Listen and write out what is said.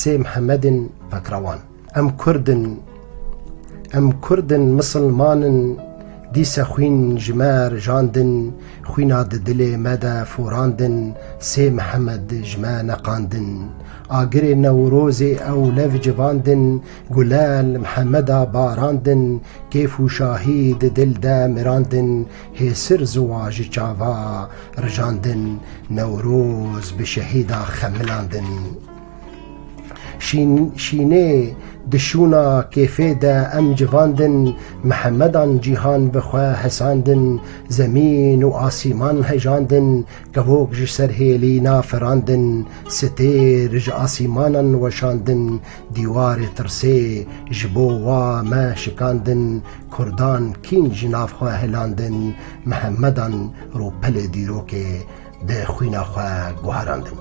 سي محمد بكروان. ام كردن مسلمان دیسا خوین جمار جاندن خوینا دل مدى فوراندن سي محمد جما نقاندن آگر نوروز او لف جواندن گلال محمدا باراندن كيف شاهيد دل دا مراندن هسر زواج چاوا رجاندن نوروز بشهيدا خملاندن شینه دشونا کیفه دا ام جواندن محمدان جیهان بخوا حساندن زمین و آسیمان هجاندن گوک جسر هیلینا فراندن ستیر ج آسیمانان وشاندن دیوار ترسه جبو و ما شکاندن کردان کین جناف خواه هلاندن محمدان رو پل دیرو که ده خوینا خواه گوهراندن.